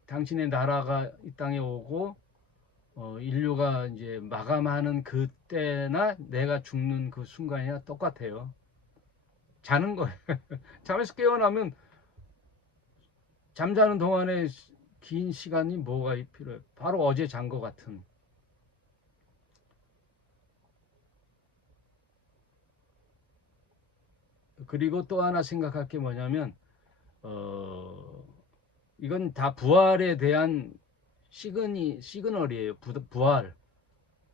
당신의 나라가 이 땅에 오고 인류가 이제 마감하는 그때나 내가 죽는 그 순간이나 똑같아요. 자는 거예요. 잠에서 깨어나면 잠자는 동안에 긴 시간이 뭐가 필요해요? 바로 어제 잔 것 같은. 그리고 또 하나 생각할 게 뭐냐면 이건 다 부활에 대한 시그널이에요. 부활.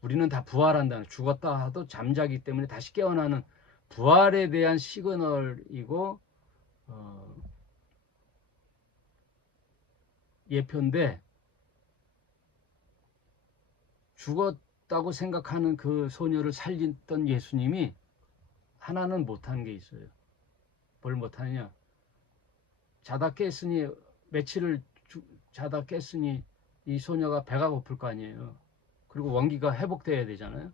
우리는 다 부활한다는, 죽었다 하도 잠자기 때문에 다시 깨어나는 부활에 대한 시그널이고 예표인데, 죽었다고 생각하는 그 소녀를 살렸던 예수님이 하나는 못한 게 있어요. 뭘 못하느냐? 자다 깼으니 며칠을 자다 깼으니 이 소녀가 배가 고플 거 아니에요. 그리고 원기가 회복돼야 되잖아요.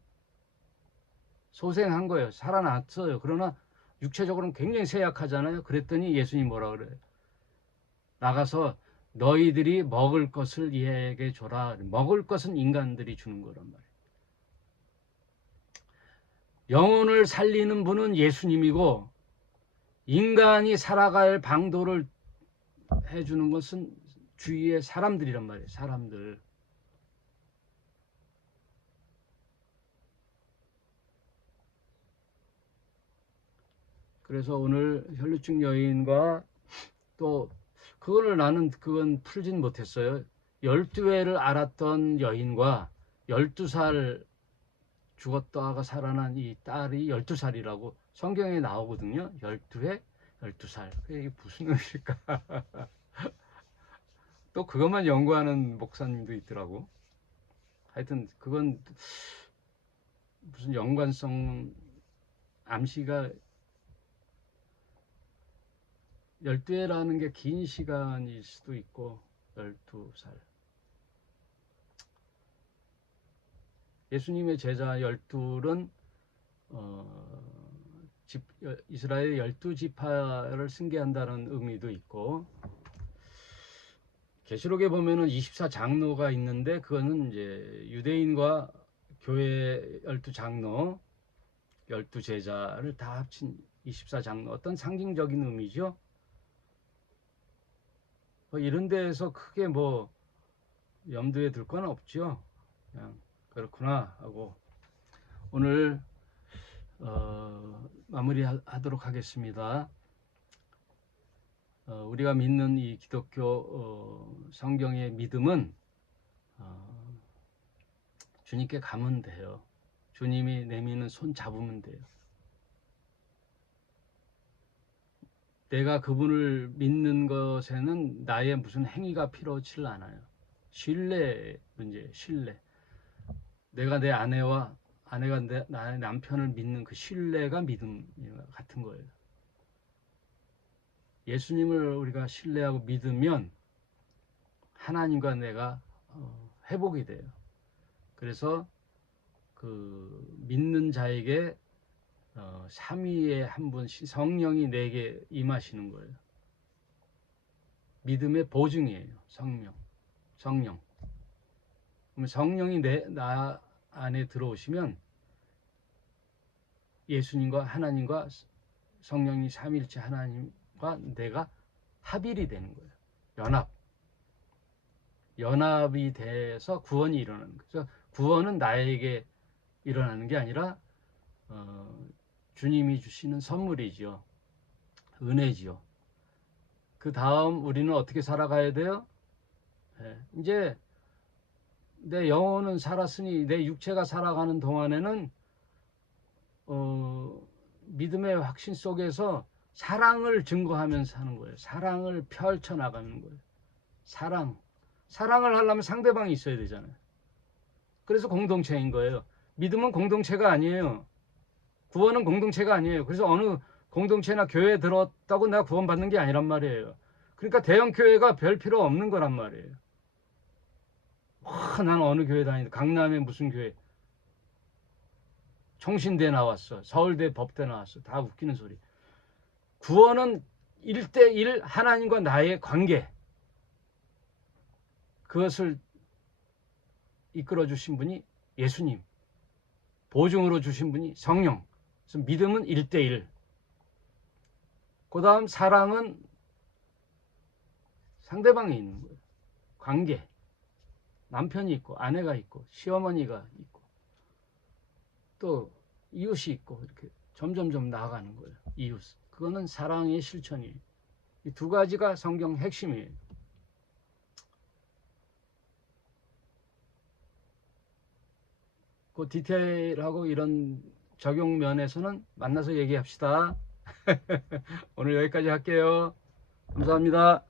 소생한 거예요. 살아났어요. 그러나 육체적으로는 굉장히 쇠약하잖아요. 그랬더니 예수님 뭐라 그래요? 나가서 너희들이 먹을 것을 얘에게 줘라. 먹을 것은 인간들이 주는 거란 말이에요. 영혼을 살리는 분은 예수님이고 인간이 살아갈 방도를 해주는 것은 주위의 사람들이란 말이에요. 사람들. 그래서 오늘 혈루증 여인과 또 그건 풀진 못했어요. 12회를 앓았던 여인과 12살 죽었다가 살아난 이 딸이 12살이라고 성경에 나오거든요. 12회, 12살. 이게 무슨 의미일까? 또 그것만 연구하는 목사님도 있더라고. 하여튼 그건 무슨 연관성, 암시가 12회라는 게 긴 시간일 수도 있고 12살. 예수님의 제자 12은 이스라엘 12지파를 승계한다는 의미도 있고, 계시록에 보면은 24장로가 있는데 그거는 이제 유대인과 교회 12장로, 12제자를 다 합친 24장로, 어떤 상징적인 의미죠. 이런 데에서 크게 뭐 염두에 둘 건 없죠. 그냥 그렇구나 하고 오늘 마무리하도록 하겠습니다. 우리가 믿는 이 기독교 성경의 믿음은 주님께 가면 돼요. 주님이 내미는 손 잡으면 돼요. 내가 그분을 믿는 것에는 나의 무슨 행위가 필요치 않아요. 신뢰 문제, 신뢰. 내가 내 아내가 나의 남편을 믿는 그 신뢰가 믿음 같은 거예요. 예수님을 우리가 신뢰하고 믿으면 하나님과 내가 회복이 돼요. 그래서 그 믿는 자에게 삼위의 한 분 성령이 내게 임하시는 거예요. 믿음의 보증이에요. 성령. 그럼 성령이 나 안에 들어오시면 예수님과 하나님과 성령이 삼위일체 하나님과 내가 합일이 되는 거예요. 연합이 돼서 구원이 일어나는 거죠. 그래서 구원은 나에게 일어나는 게 아니라 주님이 주시는 선물이지요. 은혜지요. 그 다음 우리는 어떻게 살아가야 돼요? 이제 내 영혼은 살았으니 내 육체가 살아가는 동안에는 믿음의 확신 속에서 사랑을 증거하면서 하는 거예요. 사랑을 펼쳐나가는 거예요. 사랑을 하려면 상대방이 있어야 되잖아요. 그래서 공동체인 거예요. 믿음은 공동체가 아니에요. 구원은 공동체가 아니에요. 그래서 어느 공동체나 교회에 들었다고 내가 구원받는 게 아니란 말이에요. 그러니까 대형 교회가 별 필요 없는 거란 말이에요. 난 어느 교회 다니는데 강남에 무슨 교회, 총신대 나왔어, 서울대 법대 나왔어, 다 웃기는 소리. 구원은 1대1 하나님과 나의 관계, 그것을 이끌어 주신 분이 예수님, 보증으로 주신 분이 성령. 그래서 믿음은 1대1. 그 다음 사랑은 상대방이 있는 거예요. 관계. 남편이 있고 아내가 있고 시어머니가 있고 또 이웃이 있고 이렇게 점점점 나아가는 거예요. 이웃. 그거는 사랑의 실천이에요. 이 두 가지가 성경 핵심이에요. 그 디테일하고 이런 적용 면에서는 만나서 얘기합시다. 오늘 여기까지 할게요. 감사합니다.